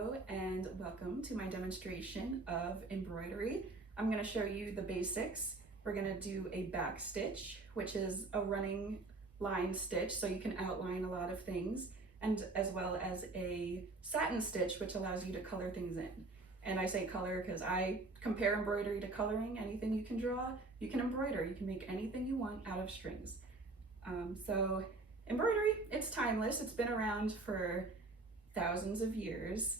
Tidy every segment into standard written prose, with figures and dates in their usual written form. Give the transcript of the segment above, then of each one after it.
Hello and welcome to my demonstration of embroidery. I'm going to show you the basics. We're going to do a back stitch, which is a running line stitch so you can outline a lot of things, and as well as a satin stitch, which allows you to color things in. And I say color because I compare embroidery to coloring. Anything you can draw, you can embroider. You can make anything you want out of strings. So embroidery, it's timeless. It's been around for thousands of years,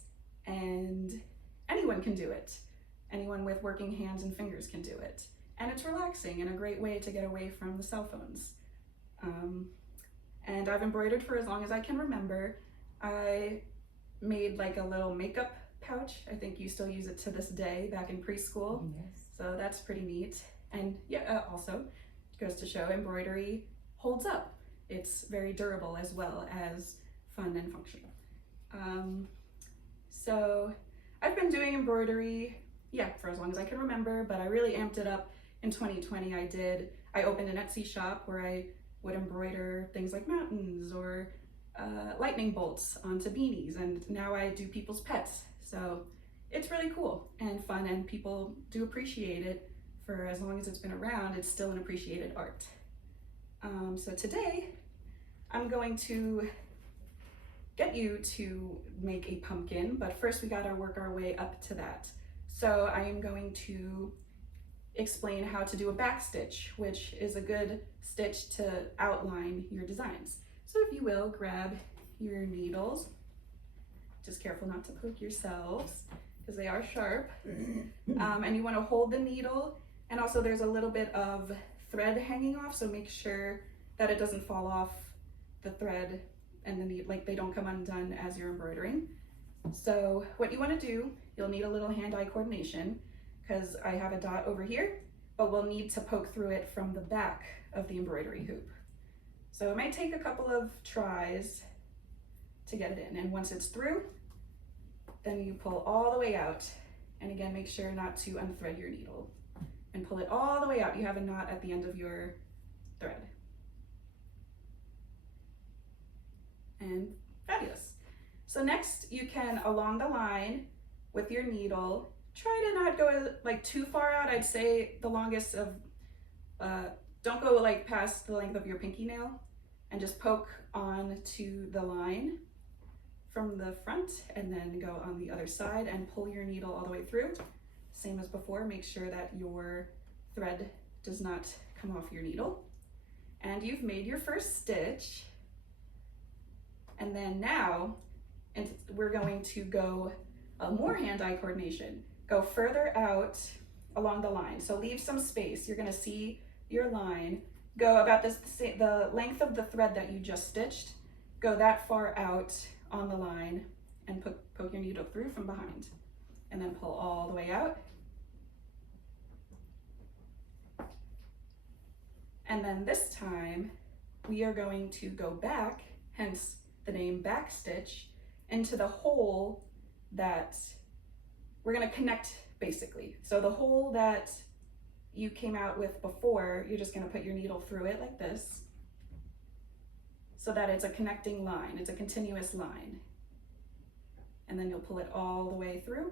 and anyone can do it. Anyone with working hands and fingers can do it. And it's relaxing and a great way to get away from the cell phones. And I've embroidered for as long as I can remember. I made like a little makeup pouch. I think you still use it to this day, back in preschool. Yes. So that's pretty neat. And yeah, also goes to show embroidery holds up. It's very durable as well as fun and functional. So I've been doing embroidery, for as long as I can remember, but I really amped it up in 2020. I opened an Etsy shop where I would embroider things like mountains or lightning bolts onto beanies, and now I do people's pets. So it's really cool and fun, and people do appreciate it. For as long as it's been around, it's still an appreciated art. So today I'm going to get you to make a pumpkin, but first we gotta work our way up to that. So I am going to explain how to do a back stitch, which is a good stitch to outline your designs. So if you will, grab your needles. Just careful not to poke yourselves because they are sharp. And you want to hold the needle, and also there's a little bit of thread hanging off, so make sure that it doesn't fall off the thread and the needle, like they don't come undone as you're embroidering. So what you want to do, you'll need a little hand-eye coordination because I have a dot over here, but we'll need to poke through it from the back of the embroidery hoop. So it might take a couple of tries to get it in, and once it's through, then you pull all the way out, and again make sure not to unthread your needle, and pull it all the way out. You have a knot at the end of your thread. And fabulous. So next you can, along the line with your needle, try to not go like too far out. I'd say the longest of, don't go like past the length of your pinky nail, and just poke on to the line from the front, and then go on the other side and pull your needle all the way through. Same as before, make sure that your thread does not come off your needle. And you've made your first stitch. And then now, we're going to go more hand-eye coordination. Go further out along the line. So leave some space. You're gonna see your line. Go about the length of the thread that you just stitched. Go that far out on the line and poke your needle through from behind. And then pull all the way out. And then this time, we are going to go back, hence the name back stitch, into the hole that we're gonna connect basically. So the hole that you came out with before, you're just gonna put your needle through it like this, so that it's a connecting line, it's a continuous line. And then you'll pull it all the way through.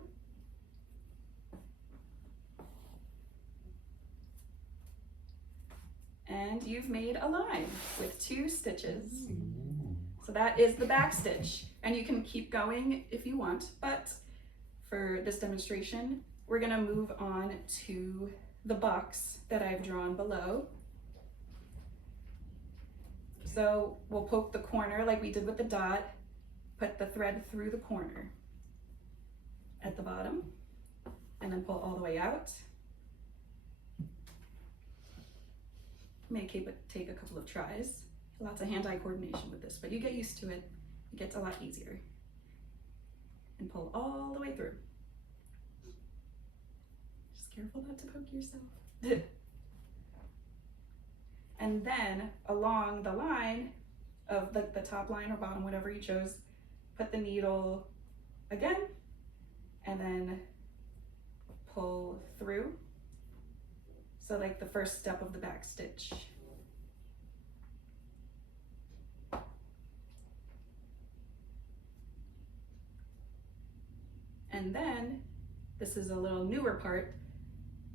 And you've made a line with 2 stitches. So that is the back stitch, and you can keep going if you want, but for this demonstration, we're gonna move on to the box that I've drawn below. So we'll poke the corner like we did with the dot, put the thread through the corner at the bottom, and then pull all the way out. May take a couple of tries. Lots of hand-eye coordination with this, but you get used to it. It gets a lot easier. And pull all the way through. Just careful not to poke yourself. And then along the line of the top line or bottom, whatever you chose, put the needle again, and then pull through. So like the first step of the back stitch. And then, this is a little newer part,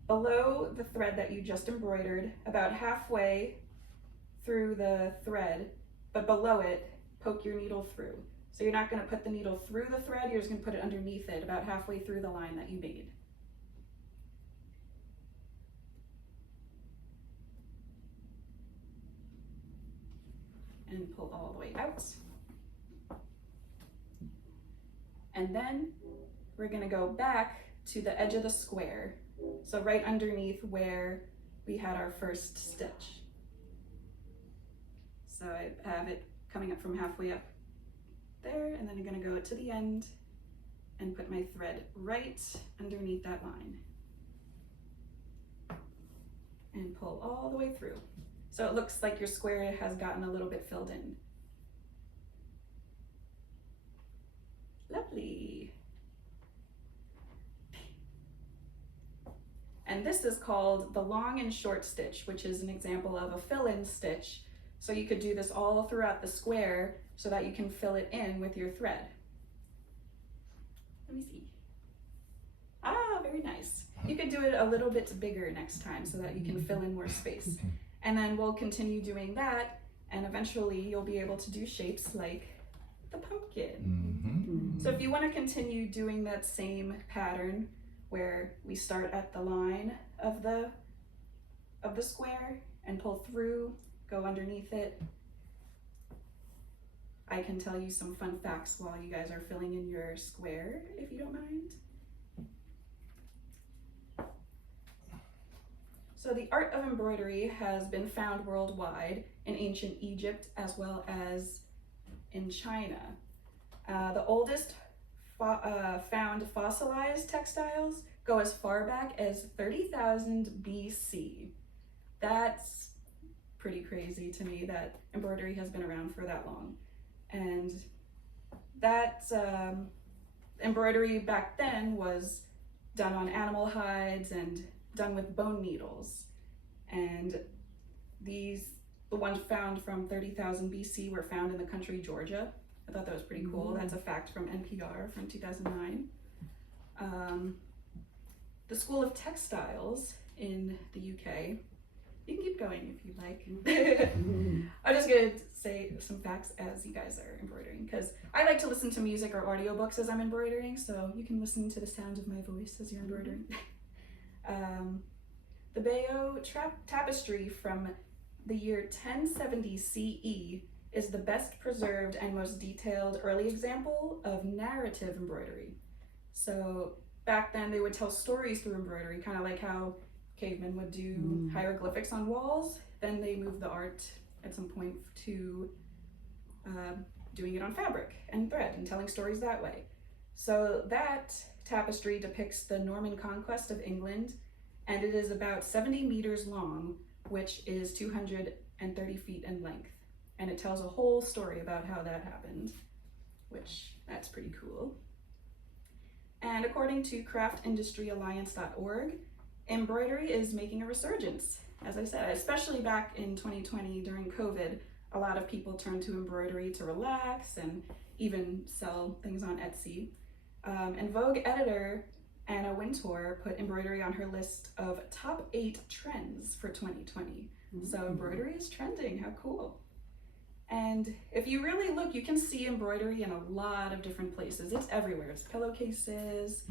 below the thread that you just embroidered, about halfway through the thread, but below it, poke your needle through. So you're not going to put the needle through the thread, you're just going to put it underneath it, about halfway through the line that you made. And pull all the way out. And then we're going to go back to the edge of the square. So right underneath where we had our first stitch. So I have it coming up from halfway up there, and then I'm going to go to the end and put my thread right underneath that line. And pull all the way through. So it looks like your square has gotten a little bit filled in. Lovely. And this is called the long and short stitch, which is an example of a fill-in stitch. So you could do this all throughout the square so that you can fill it in with your thread. Let me see. Ah, very nice. You could do it a little bit bigger next time so that you can fill in more space. And then we'll continue doing that, and eventually you'll be able to do shapes like the pumpkin. So if you want to continue doing that same pattern where we start at the line of the square and pull through, go underneath it, I can tell you some fun facts while you guys are filling in your square, if you don't mind. So the art of embroidery has been found worldwide in ancient Egypt as well as in China. The oldest found fossilized textiles go as far back as 30,000 BC. That's pretty crazy to me that embroidery has been around for that long. And that embroidery back then was done on animal hides and done with bone needles. And the ones found from 30,000 BC were found in the country Georgia. I thought that was pretty cool. That's a fact from NPR from 2009. The School of Textiles in the UK, you can keep going if you'd like. I'm just gonna say some facts as you guys are embroidering, because I like to listen to music or audiobooks as I'm embroidering, so you can listen to the sound of my voice as you're embroidering. The Bayeux Tapestry from the year 1070 CE is the best preserved and most detailed early example of narrative embroidery. So back then they would tell stories through embroidery, kind of like how cavemen would do hieroglyphics on walls. Then they moved the art at some point to doing it on fabric and thread and telling stories that way. So that tapestry depicts the Norman conquest of England, and it is about 70 meters long, which is 230 feet in length. And it tells a whole story about how that happened, which that's pretty cool. And according to craftindustyalliance.org, embroidery is making a resurgence. As I said, especially back in 2020 during COVID, a lot of people turned to embroidery to relax and even sell things on Etsy. And Vogue editor Anna Wintour put embroidery on her list of top 8 trends for 2020. So embroidery is trending, how cool. And if you really look, you can see embroidery in a lot of different places. It's everywhere. It's pillowcases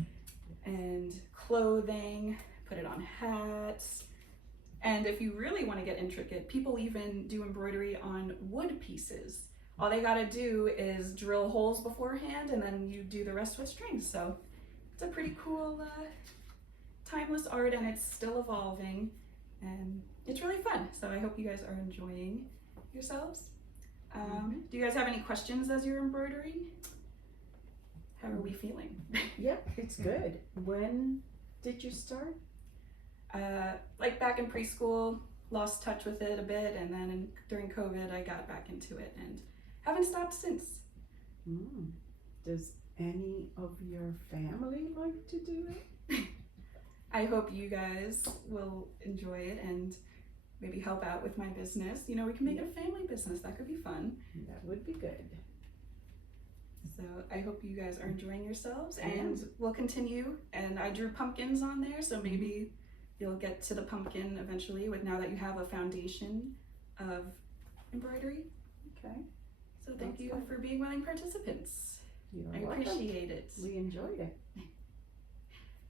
and clothing, put it on hats. And if you really want to get intricate, people even do embroidery on wood pieces. All they gotta do is drill holes beforehand and then you do the rest with strings. So it's a pretty cool, timeless art, and it's still evolving, and it's really fun. So I hope you guys are enjoying yourselves. Do you guys have any questions as you're embroidering? How are we feeling? Yep, it's good. When did you start? Like back in preschool, lost touch with it a bit, and then during COVID, I got back into it and haven't stopped since. Does any of your family like to do it? I hope you guys will enjoy it and maybe help out with my business. You know, we can make it a family business. That could be fun. That would be good. So I hope you guys are enjoying yourselves, I am. and we'll continue. And I drew pumpkins on there, so maybe you'll get to the pumpkin eventually with now that you have a foundation of embroidery. Okay. So thank That's you fine. for being willing participants. You're I welcome. appreciate it. We enjoyed it.